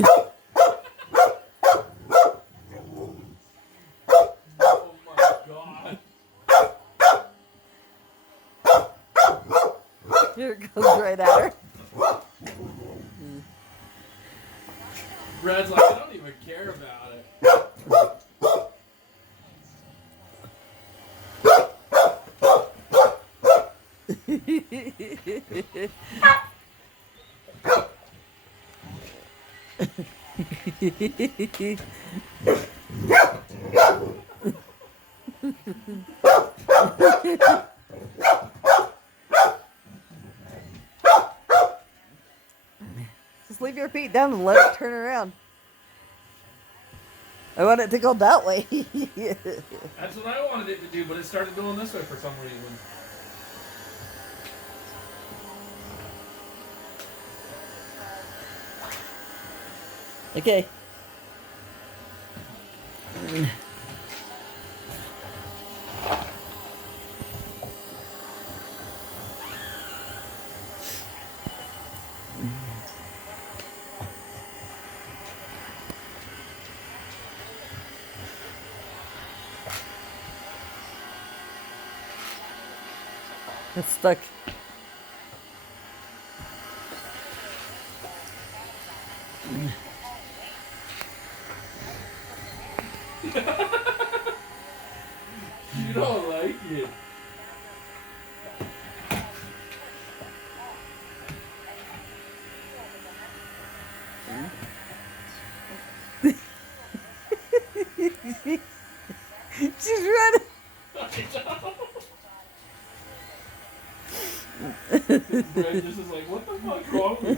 Oh my god. Here it goes right at her. Brad's like, I don't even care about it. Just leave your feet down and let it turn around. I want it to go that way. That's what I wanted it to do, but it started going this way for some reason. Okay. It's stuck. You don't like it. She's running. Brad just is like, what the fuck's wrong with you?